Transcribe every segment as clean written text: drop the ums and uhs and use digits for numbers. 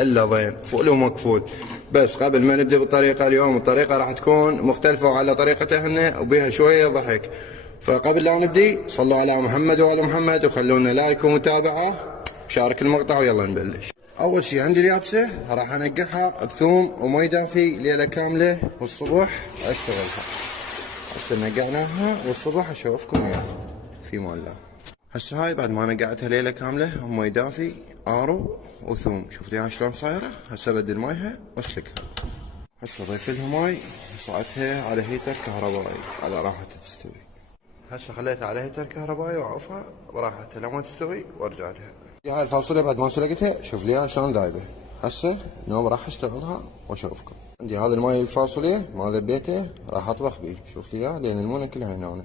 الا ضيم فول ومكفول. بس قبل ما نبدا بالطريقه اليوم، الطريقه راح تكون مختلفه على طريقته هنا وبها شويه ضحك. فقبل لا نبدي صلوا على محمد وعلى محمد وخلونا لايك ومتابعه وشارك المقطع ويلا نبلش. اول شي عندي اليابسه راح انقعها بثوم ومي دافي ليله كامله والصبح اشتغلها. هسه نقعناها والصبح اشوفكم اياها في مال الله. هسه هاي بعد ما نقعتها ليله كامله ومي دافي ارو وثوم، شوف ليها شلون صايره. هسه بدل مايها واسلقها. هسه اضيف لها ماي وصعدتها على هيتر كهربائي على راحتها تستوي. هسه خليتها على هيتر كهربائي واعوفها براحتها لما تستوي وارجع لها. هاي الفاصوليا بعد ما سلقتها شوف ليها شلون ذايبه. هسه نوم راح اشتغلها واشوفكم. عندي هذا الماي الفاصوليا ما ذبيته راح اطبخ بيه، شوف لي لين المونه كلها هنا.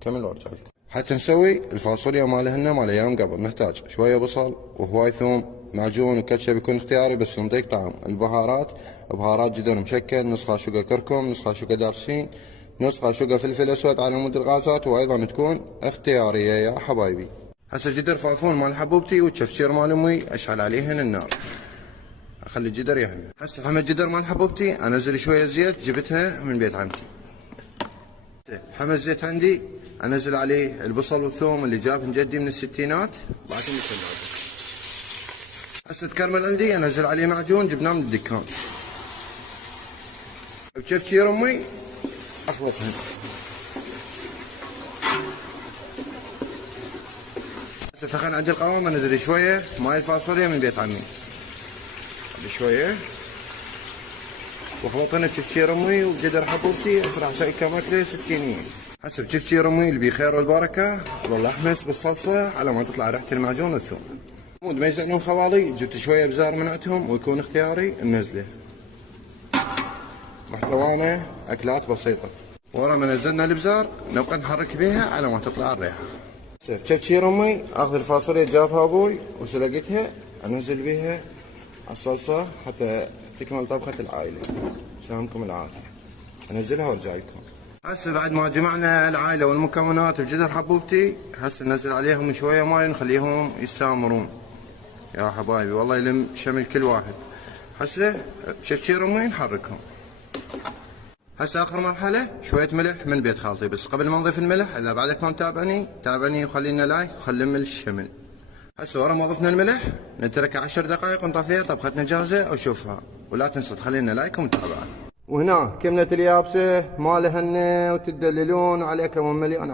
كمل وارجع لكم. حتى نسوي الفاصوليا مالهن مال ايام قبل نحتاج شويه بصل وهواي ثوم، معجون وكاتشب يكون اختياري بس ينطيك طعم. البهارات بهارات جدر مشكل، نص خاشوقه كركم، نص خاشوقه دارسين، نص خاشوقه فلفل اسود على مود الغازات، وايضا تكون اختياريه يا حبايبي. هسه جدر فافون مال حبوبتي والشفشير مال امي اشعل عليهن النار، اخلي الجدر يحمل. هسه حمى الجدر مال حبوبتي انزل شويه زيت جبتها من بيت عمتي. حمى الزيت عندي انزل عليه البصل والثوم اللي جابهن جدي من الستينات بعدين الثلاجه. هسه تكرمل عندي انزل عليه معجون جبناه من الدكان. بشفشير امي اخلطهن. هسه ثخن عندي القوام انزل شويه ماي الفاصوليا من بيت عمي شويه واخلطهن بشفشير امي وجدر حبوبتي راح اسوي كم اكله سكينيه. هسه بشفشير امي اللي بخير والبركه اظل احمس بالصلصه على ما تطلع ريحه المعجون والثوم. مود ما يزعلون خوالي جبت شويه بزار من عندهم ويكون اختياري النزله. محتوانا اكلات بسيطه. ورا ما نزلنا البزار نبقى نحرك بيها على ما تطلع الريحه. بشفشير امي اخذ الفاصوليا جابها ابوي وسلقتها انزل بيها على الصلصه حتى تكمل طبخه العائله. سلامكم العافيه. انزلها وارجع لكم. هسه بعد ما جمعنا العائله والمكونات بجدر حبوبتي هسه ننزل عليهم شويه ماي نخليهم يستمرون يا حبايبي والله يلم شمل كل واحد. هسه بشفشير امي نحركهم. هسه اخر مرحله شويه ملح من بيت خالتي. بس قبل ما نضيف الملح اذا بعدك ما تابعني وخلي لنا لايك وخلي لنا الشمل. هسه ورا ما ضفنا الملح نتركها 10 دقائق ونطفيها طبختنا جاهزه وشوفها. ولا تنسى تخلي لنا لايك ومتابعه. وهنا كملت اليابسه مالهن وتدللون عليكم مليون